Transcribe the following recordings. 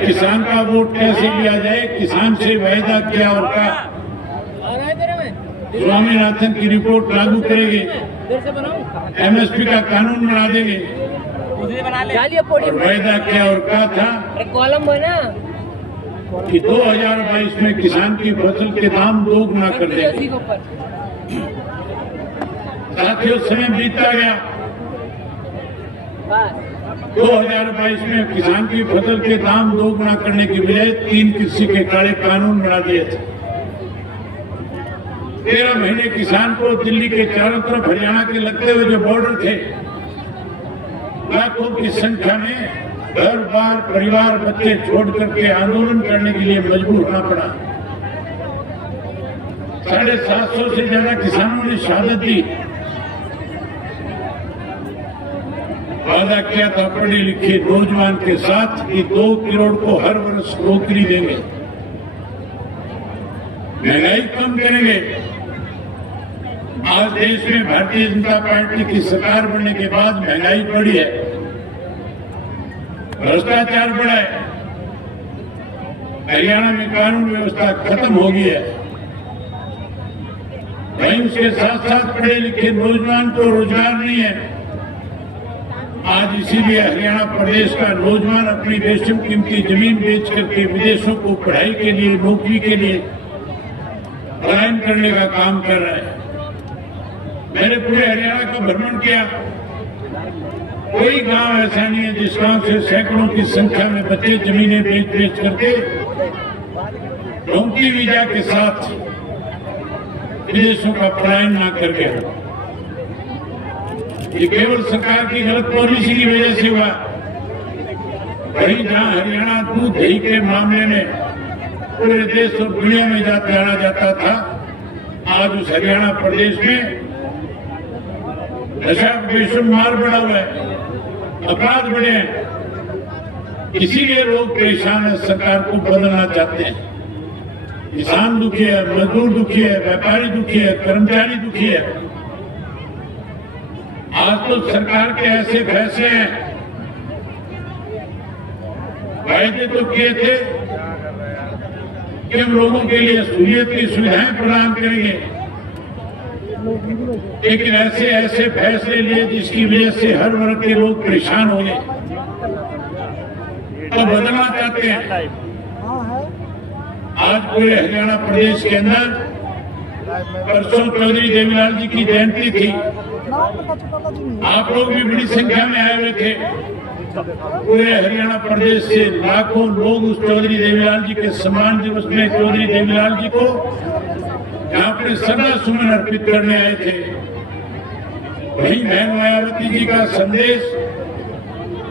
किसान का वोट कैसे लिया जाए, किसान से वायदा किया और कहा स्वामीनाथन की रिपोर्ट लागू करेंगे, एमएसपी का कानून बना देंगे। वायदा किया और कहा था कि 2022 में किसान की फसल के दाम दोगुना कर देंगे। साथियों, समय बीतता गया। 2022 में किसान की फसल के दाम दोगुना करने की बजाय 3 कृषि के काले कानून बना दिए थे। 13 महीने किसान को दिल्ली के चारों तरफ हरियाणा के लगते हुए जो बॉर्डर थे, लाखों की संख्या में घर बार परिवार बच्चे छोड़ करके आंदोलन करने के लिए मजबूर होना पड़ा। 750 से ज्यादा किसानों ने शहादत दी। वादा किया था पढ़े लिखे नौजवान के साथ कि 2 करोड़ को हर वर्ष नौकरी देंगे, महंगाई कम करेंगे। आज देश में भारतीय जनता पार्टी की सरकार बनने के बाद महंगाई बढ़ी है, भ्रष्टाचार बढ़ा है, हरियाणा में कानून व्यवस्था खत्म हो गई है। वहीं उसके साथ साथ पढ़े लिखे नौजवान को रोजगार नहीं है। आज इसीलिए हरियाणा प्रदेश का नौजवान अपनी बेशकीमती जमीन बेच करके विदेशों को पढ़ाई के लिए, नौकरी के लिए पलायन करने का काम कर रहा है। मैंने पूरे हरियाणा का भ्रमण किया, कोई गांव ऐसा नहीं है जिस गांव से सैकड़ों की संख्या में बच्चे जमीनें बेच करके डोंकी वीजा के साथ विदेशों का पलायन ना कर गया। ये केवल सरकार की गलत पॉलिसी की वजह से हुआ। वहीं जहां हरियाणा दूध दही के मामले में पूरे देश और दुनिया में जाना जाता था, आज उस हरियाणा प्रदेश में नशा बेशुमार बढ़ा हुआ है, अपराध बढ़े हैं। इसीलिए लोग परेशान है, सरकार को बदलना चाहते हैं। किसान दुखी है, मजदूर दुखी है, व्यापारी दुखी है, कर्मचारी दुखी है। आज तो सरकार के ऐसे फैसले हैं, वायदे तो किए थे कि हम लोगों के लिए सहूलियत की सुविधाएं प्रदान करेंगे, लेकिन ऐसे फैसले लिए जिसकी वजह से हर वर्ग के लोग परेशान हो गए। तो बदलना चाहते हैं। आज पूरे हरियाणा प्रदेश के अंदर परसों चौधरी देवीलाल जी की जयंती थी। आप लोग भी बड़ी संख्या में आए हुए थे। पूरे हरियाणा प्रदेश से लाखों लोग उस चौधरी देवीलाल जी के सम्मान दिवस में चौधरी देवीलाल जी को यहाँ पर सदा सुमन अर्पित करने आए थे। वहीं बहन मायावती जी का संदेश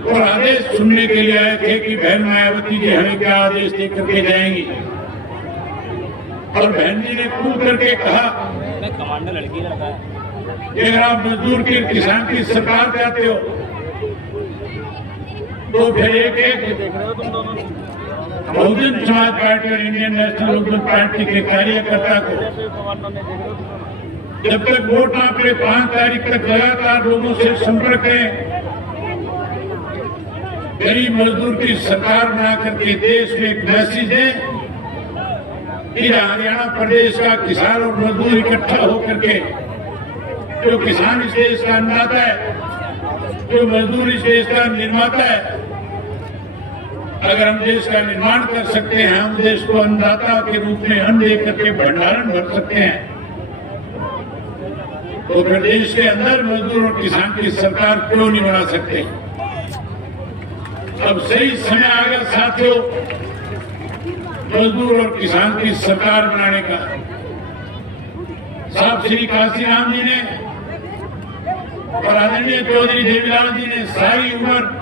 और आदेश सुनने के लिए आए थे कि बहन मायावती जी हमें क्या आदेश दे करके जाएंगी। और बहन जी ने कूद करके कहा, कमांडर लड़की लड़का है, अगर आप मजदूर के किसान की सरकार चाहते हो तो फिर एक बहुजन समाज पार्टी और इंडियन नेशनल लोकदल पार्टी के कार्यकर्ता को जब तक वोट ना पड़े 5 तारीख तक लगातार लोगों से संपर्क करें, गरीब मजदूर की सरकार बना करके देश में एक मैसेज दें कि हरियाणा प्रदेश का किसान और मजदूर इकट्ठा होकर के, जो किसान इस देश का अन्नदाता है, जो मजदूर इस देश का निर्माता है, अगर हम देश का निर्माण कर सकते हैं, हम देश को अन्नदाता के रूप में अन्न दे करके भंडारण भर सकते हैं, तो फिर देश के अंदर मजदूर और किसान की सरकार क्यों नहीं बना सकते। अब सही समय आ गया साथियों मजदूर और किसान की सरकार बनाने का। साहब श्री काशीराम जी ने और आदरणीय चौधरी देवीलाल जी ने सारी उम्र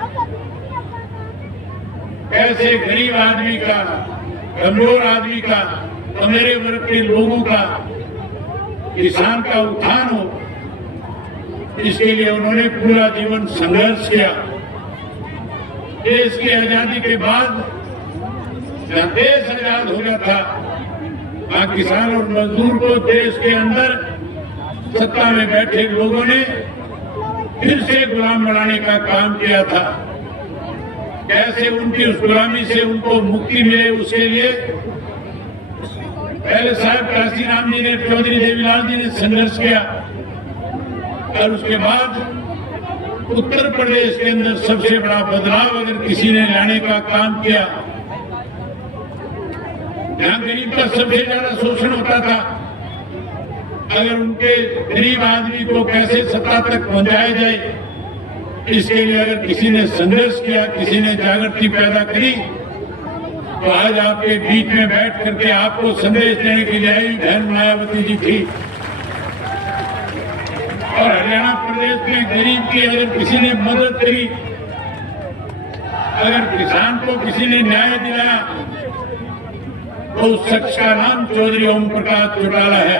ऐसे गरीब आदमी का, कमजोर आदमी का, मेरे वर्ग के लोगों का, किसान का उत्थान हो, इसके लिए उन्होंने पूरा जीवन संघर्ष किया। देश की आजादी के बाद जब देश आजाद हो गया था, वहां किसान और मजदूर को देश के अंदर सत्ता में बैठे लोगों ने फिर से गुलाम बनाने का काम किया था। कैसे उनकी उस गुलामी से उनको मुक्ति मिले, उसके लिए पहले साहब काशीराम जी ने, चौधरी देवीलाल जी ने संघर्ष किया और उसके बाद उत्तर प्रदेश के अंदर सबसे बड़ा बदलाव अगर किसी ने लाने का काम किया, जहां गरीब का सबसे ज्यादा शोषण होता था, अगर उनके गरीब आदमी को कैसे सत्ता तक पहुंचाया जाए, इसके लिए अगर किसी ने संघर्ष किया, किसी ने जागृति पैदा करी, तो आज आपके बीच में बैठ करके आपको संदेश देने के लिए आई बहन मायावती जी थी। और हरियाणा प्रदेश में गरीब की अगर किसी ने मदद करी, अगर किसान को किसी ने न्याय दिलाया, तो उस शख्स का नाम चौधरी ओम प्रकाश चौटाला है।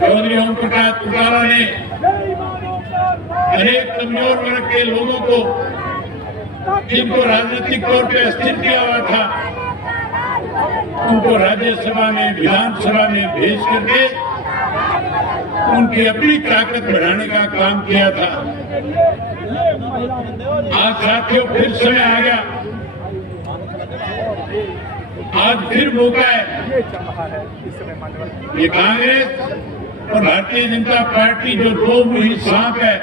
चौधरी ओम प्रकाश चौटाला ने अनेक कमजोर वर्ग के लोगों को, जिनको राजनीतिक तौर पर अस्थिर किया हुआ था, उनको राज्यसभा में, विधानसभा में भेज करके उनकी अपनी ताकत बढ़ाने का काम किया था। आज साथियों फिर समय आ गया, आज फिर मौका है। ये कांग्रेस और भारतीय जनता पार्टी जो दो मुहिम सांप है,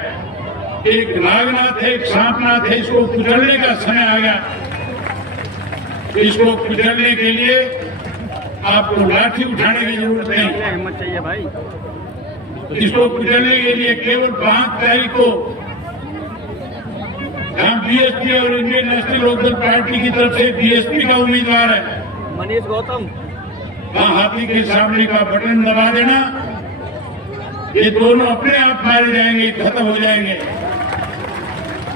एक नागनाथ है, एक सांपनाथ है, इसको कुचलने का समय आ गया। इसको कुचलने के लिए आपको लाठी उठाने की जरूरत नहीं, हिम्मत चाहिए भाई। इसको कुचलने के लिए केवल 5 तारीख को जहां बीएसपी और इंडियन नेशनल लोकदल पार्टी की तरफ से बीएसपी का उम्मीदवार है, मनीष गौतम, वहां हाथी के सामने का बटन दबा देना, ये दोनों अपने आप मारे जाएंगे, खत्म हो जाएंगे।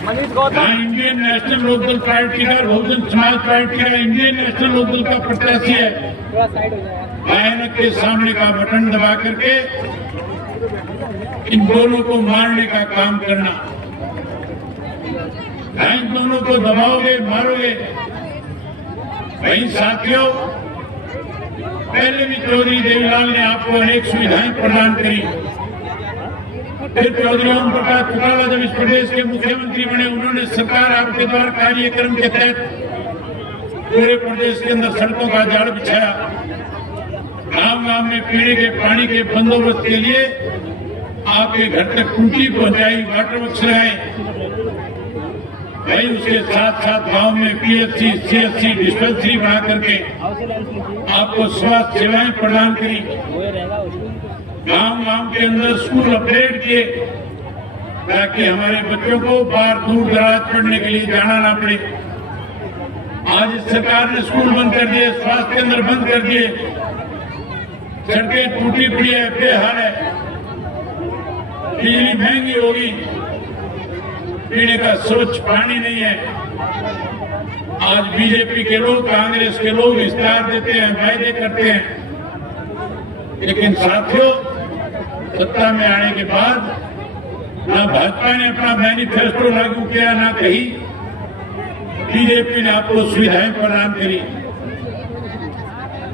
मनीष गौतम, जहां इंडियन नेशनल लोकदल पार्टी का, बहुजन समाज पार्टी का, इंडियन नेशनल लोकदल का प्रत्याशी है, थोड़ा साइड हो जाएगा। भयानक के सामने का बटन दबा करके इन दोनों को मारने का काम करना। इन दोनों को दबाओगे, मारोगे। वही साथियों, पहले भी चौधरी देवीलाल ने आपको अनेक सुविधाएं प्रदान करी। फिर चौधरी ओम प्रकाश चौटाला जब इस प्रदेश के मुख्यमंत्री बने, उन्होंने सरकार आपके द्वारा कार्यक्रम के तहत पूरे प्रदेश के अंदर सड़कों का जाल बिछाया। गांव गांव में पीने के पानी के बंदोबस्त के लिए आपके घर तक टूटी पहुंचाई, वाटर वर्क्स लगाए। वही उसके साथ साथ गांव में पीएचसी, सीएचसी, डिस्पेंसरी बना करके आपको स्वास्थ्य सेवाएं प्रदान करी। गांव गांव के अंदर स्कूल अपग्रेड किए ताकि हमारे बच्चों को बाहर दूर दराज पढ़ने के लिए जाना ना पड़े। आज इस सरकार ने स्कूल बंद कर दिए, स्वास्थ्य केंद्र बंद कर दिए, सड़कें टूटी पड़ी है, बेहाल है, बिजली महंगी होगी, पीने का स्वच्छ पानी नहीं है। आज बीजेपी के लोग, कांग्रेस के लोग इस्तार देते हैं, वायदे करते हैं, लेकिन साथियों सत्ता में आने के बाद ना भाजपा ने अपना मैनिफेस्टो लागू किया, ना कहीं बीजेपी ने आपको सुविधाएं प्रदान करी।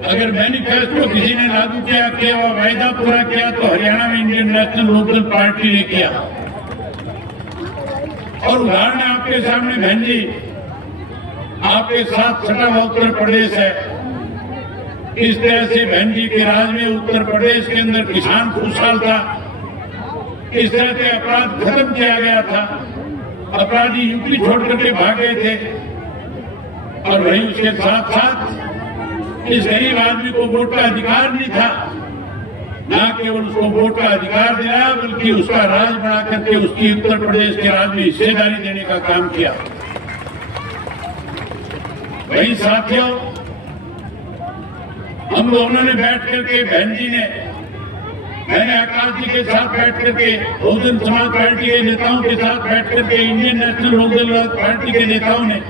अगर मैनिफेस्टो किसी ने लागू किया और वायदा पूरा किया तो हरियाणा में इंडियन नेशनल लोकदल पार्टी ने किया। और उदाहरण आपके सामने बहन जी, आपके साथ सटा हुआ उत्तर प्रदेश है। इस तरह से बहन जी के राज में उत्तर प्रदेश के अंदर किसान खुशहाल था, इस तरह से अपराध खत्म किया गया था, अपराधी यूपी छोड़ करके भाग गए थे। और वहीं उसके साथ साथ इस गरीब आदमी को वोट का अधिकार नहीं था, न केवल उसको वोट का अधिकार दिलाया बल्कि उसका राज बना करके उसकी उत्तर प्रदेश के राज में हिस्सेदारी देने का काम किया। वही साथियों, हम दोनों ने बैठ करके, बहन जी ने, मैंने आकाश जी के साथ बैठ करके, बहुजन समाज पार्टी के नेताओं के साथ बैठ करके, इंडियन नेशनल लोकदल पार्टी के नेताओं ने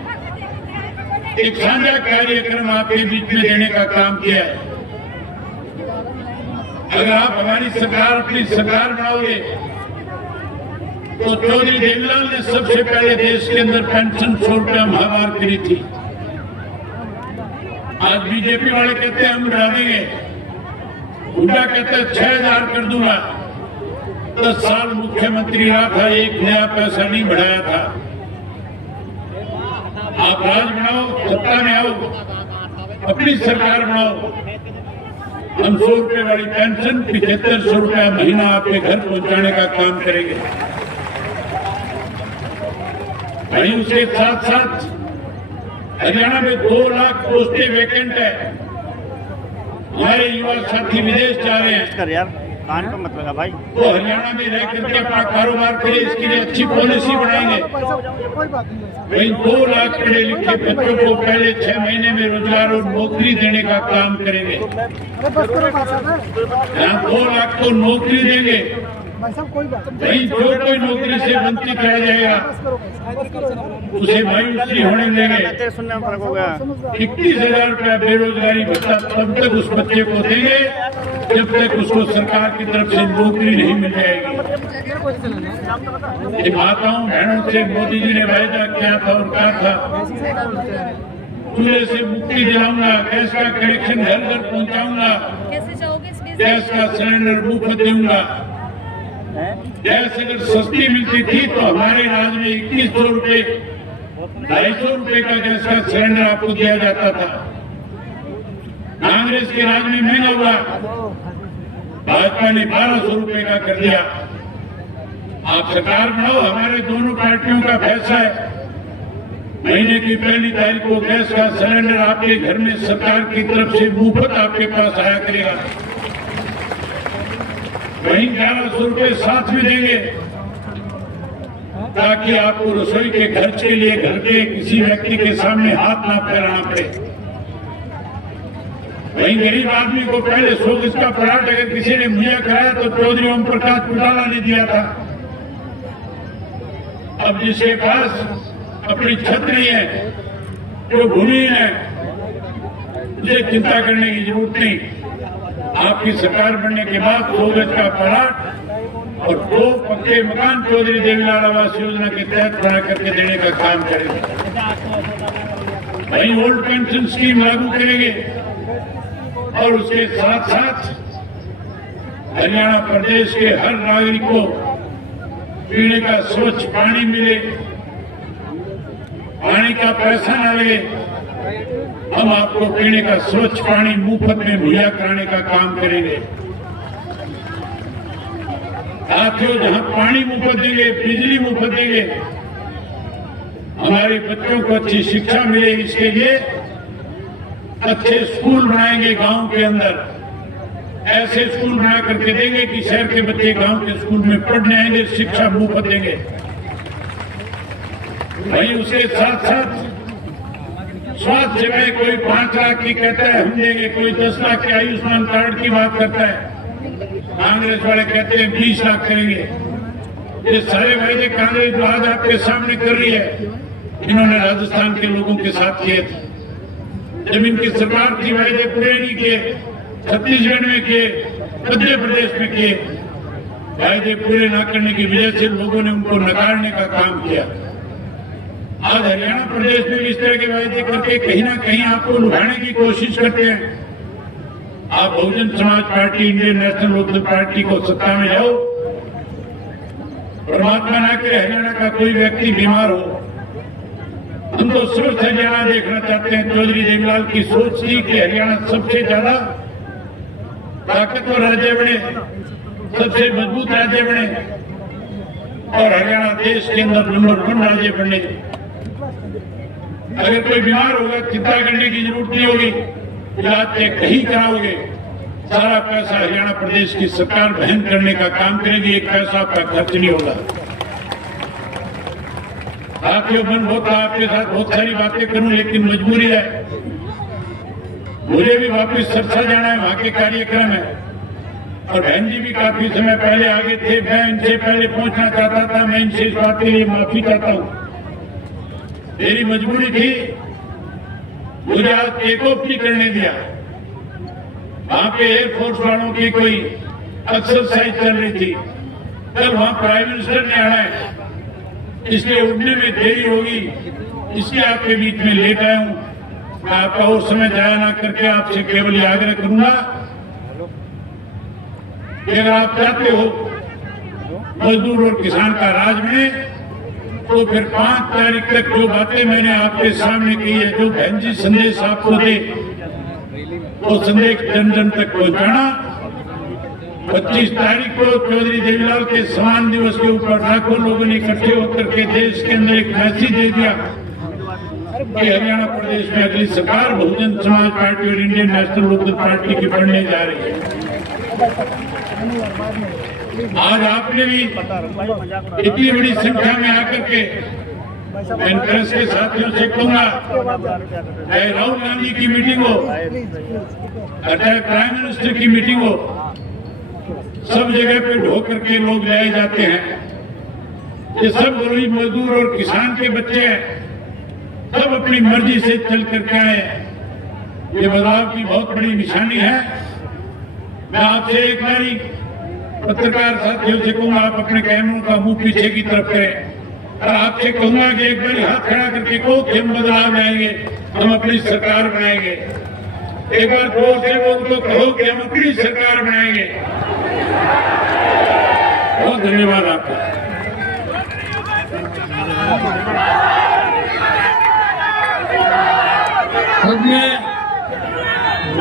एक साझा कार्यक्रम आपके बीच में देने का काम किया है। अगर आप हमारी सरकार, अपनी सरकार बनाओगे तो चौधरी देवीलाल ने सबसे पहले देश के अंदर पेंशन 100 रुपया माहवार करी थी। आज बीजेपी वाले कहते हैं हम बढ़ा देंगे, उनका कहता है 6000 कर दूंगा। 10 साल मुख्यमंत्री रहा था, एक नया पैसा नहीं बढ़ाया था। आप राज बनाओ, सत्ता में आओ, अपनी सरकार बनाओ। हम 100 रुपए वाली पेंशन 7500 रुपया महीना आपके घर पहुंचाने का काम करेंगे। वहीं उसके साथ साथ हरियाणा में 2 लाख पोस्टें वैकेंट है। हमारे युवा साथी विदेश जा रहे हैं, कर यार कान का मत लगा भाई। वो हरियाणा में रह करके अपना कारोबार करे, इसके लिए अच्छी पॉलिसी बनाएंगे। वहीं 2 लाख पढ़े लिखे बच्चों को पहले 6 महीने में रोजगार और नौकरी देने का काम करेंगे। यहाँ 2 लाख को नौकरी देंगे। वहीं जो कोई नौकरी से वंचित रह जाएगा उसे मायूसी होने देंगे। तेरे सुनने में फर्क हो गया। 21,000 रुपया बेरोजगारी भत्ता तब तक उस बच्चे को देंगे जब तक उसको सरकार की तरफ से नौकरी नहीं मिल जाएगी। ये माताओं बहनों से मोदी जी ने वायदा किया था और कहा था चूल्हे से मुक्ति दिलाऊंगा, गैस का कनेक्शन घर घर पहुंचाऊंगा, गैस का सिलेंडर मुफ्त दूंगा। गैस अगर सस्ती मिलती थी तो हमारे राज्य में 2100 रुपए 250 रुपए का गैस का सिलेंडर आपको दिया जाता था। कांग्रेस के राज में महंगा हुआ, भाजपा ने 1200 रुपए का कर दिया। आप सरकार बनाओ, हमारे दोनों पार्टियों का फैसला है। महीने की पहली तारीख को गैस का सिलेंडर आपके घर में सरकार की तरफ से मुफ्त आपके पास आया करेगा। वहीं 1100 रुपए साथ में देंगे ताकि आपको रसोई के खर्च के लिए घर के किसी व्यक्ति के सामने हाथ ना फैलाना पड़े। वहीं गरीब आदमी को पहले 100 गज का प्लाट अगर किसी ने मुहैया कराया तो चौधरी ओम प्रकाश चौटाला ने दिया था। अब जिसके पास अपनी छत नहीं है, जो भूमिहीन है, उसे चिंता करने की जरूरत नहीं। आपकी सरकार बनने के बाद 100 गज का प्लाट और 2 पक्के मकान चौधरी देवीलाल आवास योजना के तहत बना करके देने का काम करेंगे। वहीं ओल्ड पेंशन स्कीम लागू करेंगे और उसके साथ साथ हरियाणा प्रदेश के हर नागरिक को पीने का स्वच्छ पानी मिले, पानी का पैसा न लगे। हम आपको पीने का स्वच्छ पानी मुफ्त में मुहैया कराने का काम करेंगे। साथियों, जहां पानी मुफ्त देंगे, बिजली मुफ्त देंगे, हमारे बच्चों को अच्छी शिक्षा मिले, इसके लिए अच्छे स्कूल बनाएंगे। गांव के अंदर ऐसे स्कूल बना करके देंगे कि शहर के बच्चे गांव के स्कूल में पढ़ने आएंगे, शिक्षा मुफ्त देंगे। वहीं उसके साथ साथ स्वास्थ्य सेवाएं कोई 5 लाख की कहता है हम देंगे, कोई 10 लाख के आयुष्मान कार्ड की बात करता है, कांग्रेस वाले कहते हैं 20 लाख करेंगे। ये सारे वायदे कांग्रेस जो आज आपके सामने कर रही है, इन्होंने राजस्थान के लोगों के साथ किए थे। जब इनकी सरकार थी वायदे पूरे नहीं किए, छत्तीसगढ़ में किए, मध्य प्रदेश में किए। वायदे पूरे न करने की वजह से लोगों ने उनको नकारने का काम किया। आज हरियाणा प्रदेश में इस तरह के वायदे करके कहीं ना कहीं आपको लुभाने की कोशिश करते हैं। आप Bahujan Samaj party, Indian National Lokdal party को सत्ता में लाओ, परमात्मा ना करे हरियाणा का कोई व्यक्ति बीमार हो। हम तो स्वस्थ हरियाणा देखना चाहते हैं। चौधरी देवीलाल की सोच थी कि हरियाणा सबसे ज्यादा ताकतवर राज्य बने, सबसे मजबूत राज्य बने और हरियाणा देश के अंदर नंबर 1 राज्य बने। अगर कोई बीमार होगा, चिंता करने की जरूरत नहीं होगी, इलाज के कहीं कराओगे, सारा पैसा हरियाणा प्रदेश की सरकार वहन करने का काम करेगी। 1 पैसा आपका खर्च नहीं होगा। आपके मन होता आपके साथ बहुत सारी बातें करूं, लेकिन मजबूरी है, मुझे भी वापस सरसा जाना है, वहां के कार्यक्रम है। और बहन जी भी काफी समय पहले आगे थे, मैं इनसे पहले पहुंचना चाहता था। मैं इनसे इस बात के लिए माफी चाहता हूं, मेरी मजबूरी थी। मुझे आज टेक ऑफ नहीं करने दिया। वहां पे एयरफोर्स वालों की कोई एक्सरसाइज चल रही थी, कल वहां प्राइम मिनिस्टर ने आना है, इसलिए उठने में देरी होगी, इसलिए आपके बीच में लेट आया हूं। मैं आपका और समय जाया ना करके आपसे केवल ये आग्रह करूंगा कि अगर आप चाहते हो मजदूर और किसान का राज में, तो फिर 5 तारीख तक जो बातें मैंने आपके सामने की है, जो बहन जी संदेश आपको दे, वो संदेश जन जन तक पहुंचाना। 25 तारीख को चौधरी देवीलाल के सम्मान दिवस के ऊपर लाखों लोगों ने इकट्ठे होकर के देश के अंदर एक मैसेज दे दिया कि हरियाणा प्रदेश में अगली सरकार बहुजन समाज पार्टी और इंडियन नेशनल लोकदल पार्टी की बनने जा रही है। आज आपने भी इतनी बड़ी संख्या में आकर के, मैं प्रेस के साथियों से कहूंगा, चाहे राहुल गांधी की मीटिंग हो, चाहे प्राइम मिनिस्टर की मीटिंग हो, सब जगह पे ढो करके लोग लाए जाते हैं। ये सब गरीब मजदूर और किसान के बच्चे हैं, सब अपनी मर्जी से चल करके आए। ये बदलाव की बहुत बड़ी निशानी है। मैं आपसे एक बारी पत्रकार साथियों से कहूंगा, आप अपने कैमरों का मुंह पीछे की तरफ करें और आपसे कहूंगा कि एक बारी हाथ खड़ा करके कहो कि हम बदलाव लाएंगे, हम अपनी सरकार बनाएंगे। एक बार जोर से लोगों को कहो कि हम अपनी सरकार बनाएंगे। बहुत धन्यवाद आपका। अब मैं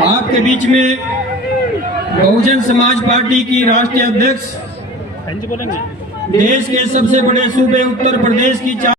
आपके बीच में बहुजन समाज पार्टी की राष्ट्रीय अध्यक्ष, देश के सबसे बड़े सूबे उत्तर प्रदेश की